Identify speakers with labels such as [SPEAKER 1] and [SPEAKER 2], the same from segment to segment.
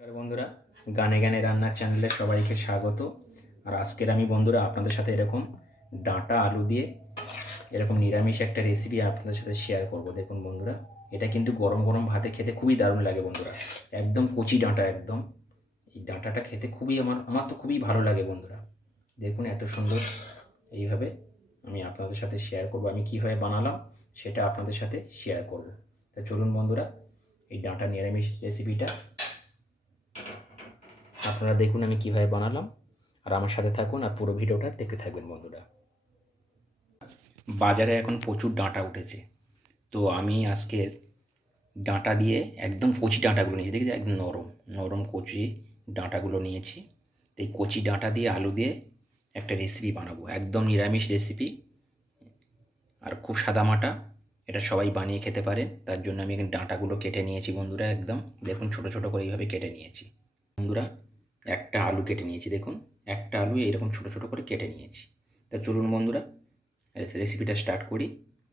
[SPEAKER 1] নমস্কার বন্ধুরা, গানে গানে রান্নার চ্যানেলে সবাইকে স্বাগত। আর আজকের আমি বন্ধুরা আপনাদের সাথে এরকম ডাঁটা আলু দিয়ে এরকম নিরামিষ একটা রেসিপি আপনাদের সাথে শেয়ার করব। দেখুন বন্ধুরা, এটা কিন্তু গরম গরম ভাতে খেতে খুবই দারুণ লাগে বন্ধুরা। একদম কচি ডাঁটা একদম। এই ডাঁটাটা খেতে খুবই আমার আমার তো খুবই ভালো লাগে বন্ধুরা। দেখুন এত সুন্দর, এইভাবে আমি আপনাদের সাথে শেয়ার করব। আমি কীভাবে বানালাম সেটা আপনাদের সাথে শেয়ার করব। তা চলুন বন্ধুরা, এই ডাঁটা নিরামিষ রেসিপিটা আপনারা দেখুন আমি কীভাবে বানালাম, আর আমার সাথে থাকুন, আর পুরো ভিডিওটা দেখতে থাকবেন বন্ধুরা। বাজারে এখন প্রচুর ডাঁটা উঠেছে। তো আমি আজকের ডাঁটা দিয়ে একদম কচি ডাঁটাগুলো নিয়েছি দেখি একদম নরম নরম কচি ডাঁটাগুলো নিয়েছি। তো এই কচি ডাঁটা দিয়ে আলু দিয়ে একটা রেসিপি বানাবো, একদম নিরামিষ রেসিপি আর খুব সাদামাটা এটা সবাই বানিয়ে খেতে পারে, তার জন্য আমি ডাঁটাগুলো কেটে নিয়েছি বন্ধুরা, একদম। দেখুন, ছোট ছোট করে এইভাবে কেটে নিয়েছি। বন্ধুরা একটা আলু কেটে নিয়েছি, দেখুন। একটা আলু এরকম ছোট ছোট করে কেটে নিয়েছি। তা চলুন বন্ধুরা রেসিপিটা স্টার্ট করি।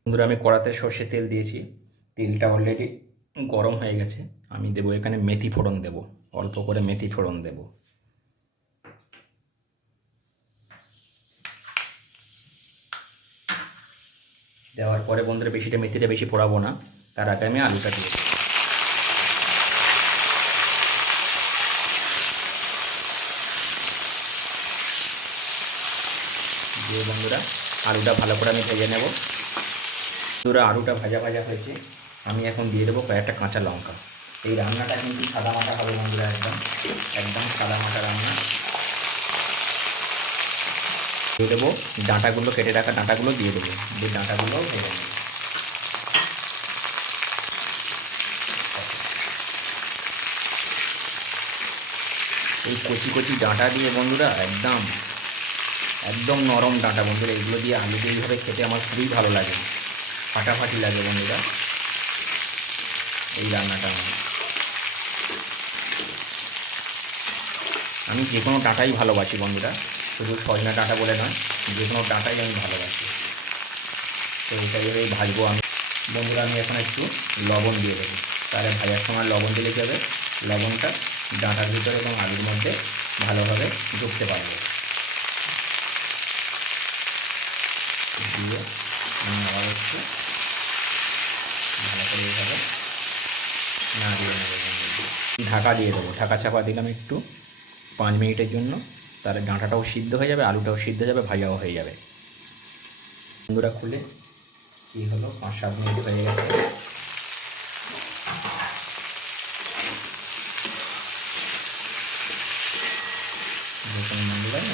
[SPEAKER 1] বন্ধুরা, আমি কড়াতে সর্ষে তেল দিয়েছি। তেলটা অলরেডি গরম হয়ে গেছে। আমি দেবো, এখানে মেথি ফোড়ন দেব। অল্প করে মেথি ফোড়ন দেব। দেওয়ার পরে বন্ধুরা, বেশিটা মেথিটা বেশি পোড়াবো না। তার আগে আমি আলুটা দিয়ে দেবো। বন্ধুরা। আলুটা ভালো করে আমি ভেজে নেব। বন্ধুরা, আলুটা ভাজা ভাজা হয়েছে। আমি এখন দিয়ে দেবো কয়েকটা কাঁচা লঙ্কা। এই রান্নাটা কিন্তু সাদা মাটা হবে বন্ধুরা একদম। একদম সাদা মাটা রান্না। দিয়ে দেবো ডাঁটাগুলো, কেটে রাখা ডাঁটাগুলো দিয়ে দেবো। দিয়ে ডাঁটাগুলো ভেজে নেব। এই কচি কচি ডাঁটা দিয়ে বন্ধুরা একদম একদম নরম ডাঁটা, বন্ধুরা, এগুলো দিয়ে আলু দিয়ে এইভাবে খেতে আমার খুবই ভালো লাগে। ফাটাফাটি লাগে, বন্ধুরা। এই রান্নাটা আমার। আমি যে কোনো ডাঁটাই ভালোবাসি, বন্ধুরা। শুধু সজনা ডাঁটা বলে নয়, যে কোনো ডাঁটাই আমি ভালোবাসি। তো এটা এভাবেই ভাজবো আমি। বন্ধুরা, আমি এখন একটু লবণ দিয়ে দেবো। তাহলে ভাজার সময় লবণ দিলে কী হবে? লবণটা ডাঁটার ভিতরে এবং আলুর মধ্যে ভালোভাবে ঢুকতে পারবে। দিয়ে ভালো করে এইভাবে নেব বন্ধুরা। ঢাকা দিয়ে দেবো। ঢাকা চাপা দিলাম একটু পাঁচ মিনিটের জন্য। তাহলে ডাঁটাটাও সিদ্ধ হয়ে যাবে, আলুটাও সিদ্ধ যাবে, ভাজাও হয়ে যাবে। বন্ধুরা খুলে কী হলো? পাঁচ সাত মিনিট হয়ে গেছে।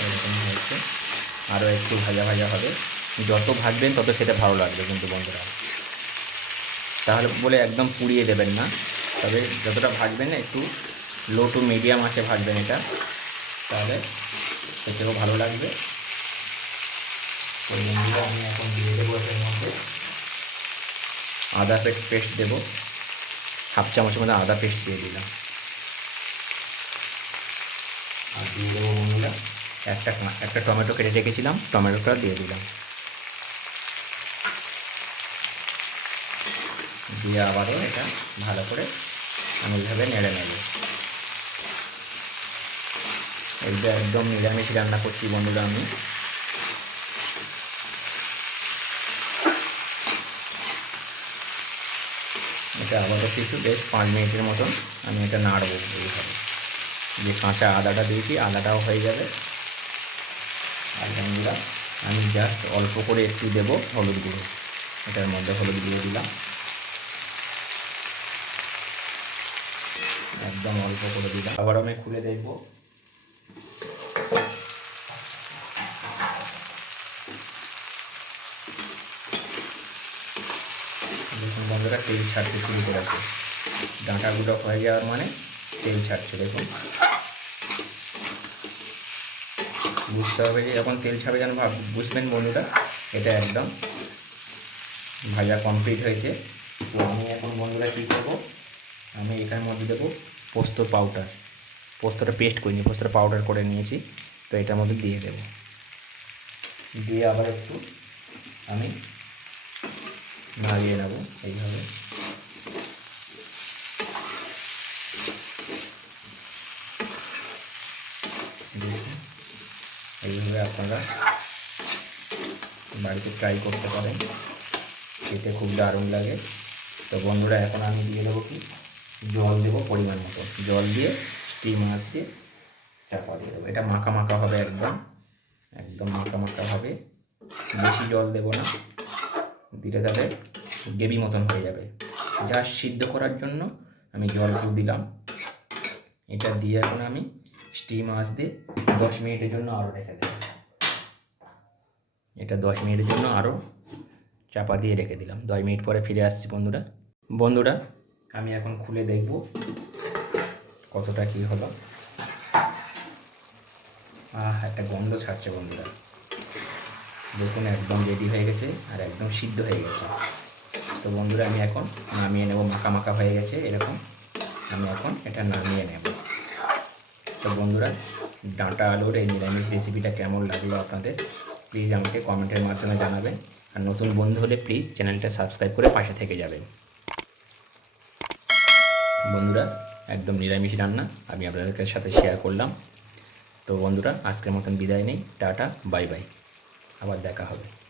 [SPEAKER 1] এরকম হয়েছে। আরও একটু ভাজা ভাজা হবে। যত ভাজবেন তত খেতে ভালো লাগবে কিন্তু বন্ধুরা। তাহলে বলে একদম পুড়িয়ে দেবেন না। তবে যতটা ভাজবেন একটু লো টু মিডিয়াম আছে ভাজবেন এটা। তাহলে খেতেও ভালো লাগবে। আমি এখন দিয়ে দেবো এর মধ্যে। আদা পেস্ট পেস্ট দেবো। হাফ চামচের মধ্যে আদা পেস্ট দিয়ে দিলাম। আর দিয়ে দেবো একটা একটা টমেটো কেটে রেখেছিলাম, টমেটোটা দিয়ে দিলাম। দিয়ে আবারও এটা ভালো করে আমি এইভাবে নেড়ে নেব। এইটা একদম নিরামিষ রান্না করছি বন্ধুরা আমি। এটা আবারও কিছু বেশ পাঁচ মিনিটের মতন আমি এটা নাড়বো এইভাবে। যে কাঁচা আদাটা দিয়েছি, আদাটাও হয়ে যাবে। আর বন্ধুরা, আমি জাস্ট অল্প করে একটু দেবো হলুদ গুঁড়ো। এটার মধ্যে হলুদ গুঁড়ো দিলাম। একদম অল্প করে দিলাম। আবার আমি খুলে দেখব। দেখুন বন্ধুরা, তেল ছাড়তে শুরু করেছে। ডাঁটাগুলো হয়ে যাওয়ার মানে তেল ছাড়ছে, দেখুন। বুঝতে হবে যে যখন তেল ছাড়বে, যেন ভাব বুঝবেন বন্ধুরা, এটা একদম ভাজা কমপ্লিট হয়েছে। তো আমি এখন বন্ধুরা কী করব? আমি এখানের মধ্যে দেবো পোস্ত পাউডার পোস্তটা পেস্ট করে নিয়ে, পোস্তটা পাউডার করে নিয়েছি, তো এটার মধ্যে দিয়ে দেব। দিয়ে আবার একটু আমি ভাগিয়ে নেব এইভাবে। এইভাবে আপনারা বাড়িতে ট্রাই করতে পারেন। খেতে খুব দারুণ লাগে। তো বন্ধুরা, এখন আমি দিয়ে দেবো কি? জল দেবো পরিমাণ মতো। জল দিয়ে স্টিম মাছ দিয়ে চাপা দিয়ে দেবো। এটা মাখা মাখা হবে একদম। একদম মাখা মাখা হবে। বেশি জল দেবো না। দিলে তাদের গ্রেভি মতন হয়ে যাবে। যা সিদ্ধ করার জন্য আমি জল একটু দিলাম। এটা দিয়ে এখন আমি স্টিম আঁচ দিয়ে দশ মিনিটের জন্য আরও রেখে দেবো। এটা দশ মিনিটের জন্য আরও চাপা দিয়ে রেখে দিলাম। দশ মিনিট পরে ফিরে আসছি বন্ধুরা। বন্ধুরা আমি এখন খুলে দেখব কতটা কী হলো। আহ, একটা গন্ধ ছাড়ছে বন্ধুরা। দেখুন, একদম রেডি হয়ে গেছে আর একদম সিদ্ধ হয়ে গেছে। তো বন্ধুরা, আমি এখন নামিয়ে নেব। মাখা মাখা হয়ে গেছে এরকম। আমি এখন এটা নামিয়ে নেব। তো বন্ধুরা, ডাঁটা আলুর এই নিরামিষ রেসিপিটা কেমন লাগল আপনাদের? প্লিজ আমাকে কমেন্টের মাধ্যমে জানাবেন। আর নতুন বন্ধু হলে প্লিজ চ্যানেলটা সাবস্ক্রাইব করে পাশে থেকে যাবেন। বন্ধুরা, একদম নিরামিষ রান্না আমি আপনাদের সাথে শেয়ার করলাম। তো বন্ধুরা, আজকের মতন বিদায় নেই, টাটা বাই বাই আবার দেখা হবে।